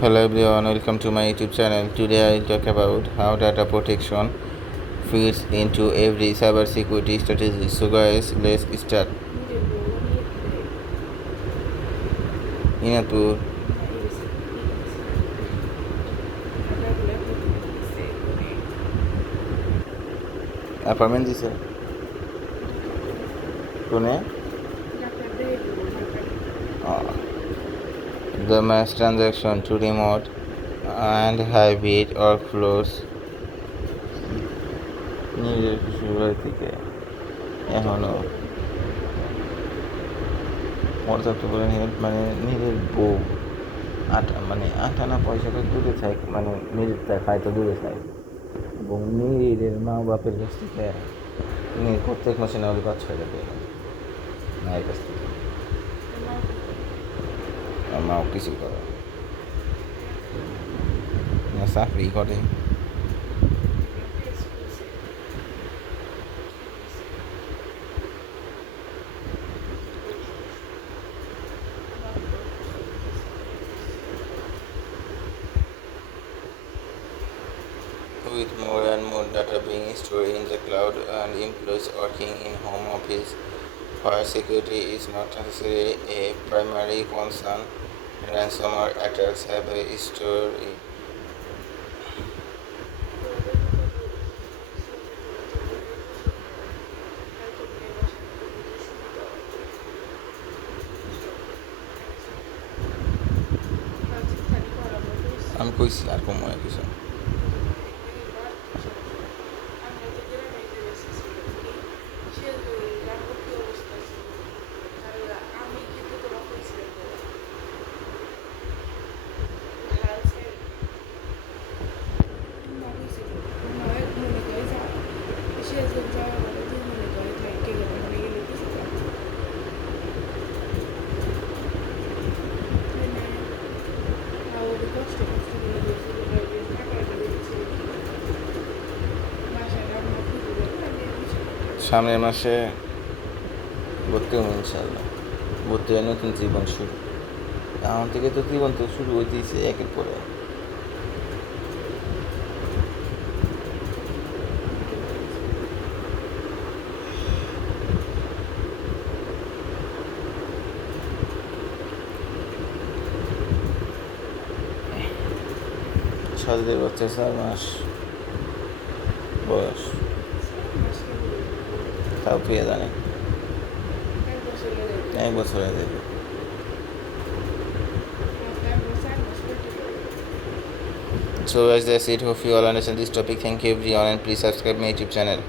Hello everyone, welcome to my YouTube channel. Today I'll talk about how data protection fits into every cybersecurity strategy. So guys, let's start. Inapur apartment দিছে কোনে the mass transaction to remote and hybrid workflows নিজের শুরু থেকে এখনো পর্যাপ্ত পরিমাণে মানে নিজের বউ আটানা পয়সাটা দূরে থাক মানে নিজের খায় তো দূরে থাক এবং নিজের মা বাপের কাছ থেকে প্রত্যেক মাসে না হলে 5-6 টাকা মায়ের কাছ থেকে আর মাও কিছু করে না চাকরি করে with more and more data being stored in the cloud and employees working in home office where security is not necessarily a primary concern. Ransomware attacks have a history. আমি কইছি আর কম মনে কিছু সামনের মাসে ভর্তি হবো ইনশাল্লাহ। ভর্তি হয় নতুন জীবন শুরু। এখন থেকে তো জীবন তো শুরু হইতেছে একের পরে। সাজদের বাচ্চা 4 মাস বয়স, তাও পেয়ে জানে 1 বছর আগে। So guys, that's it. Hope you all understand this topic. Thank you everyone and please subscribe my YouTube channel.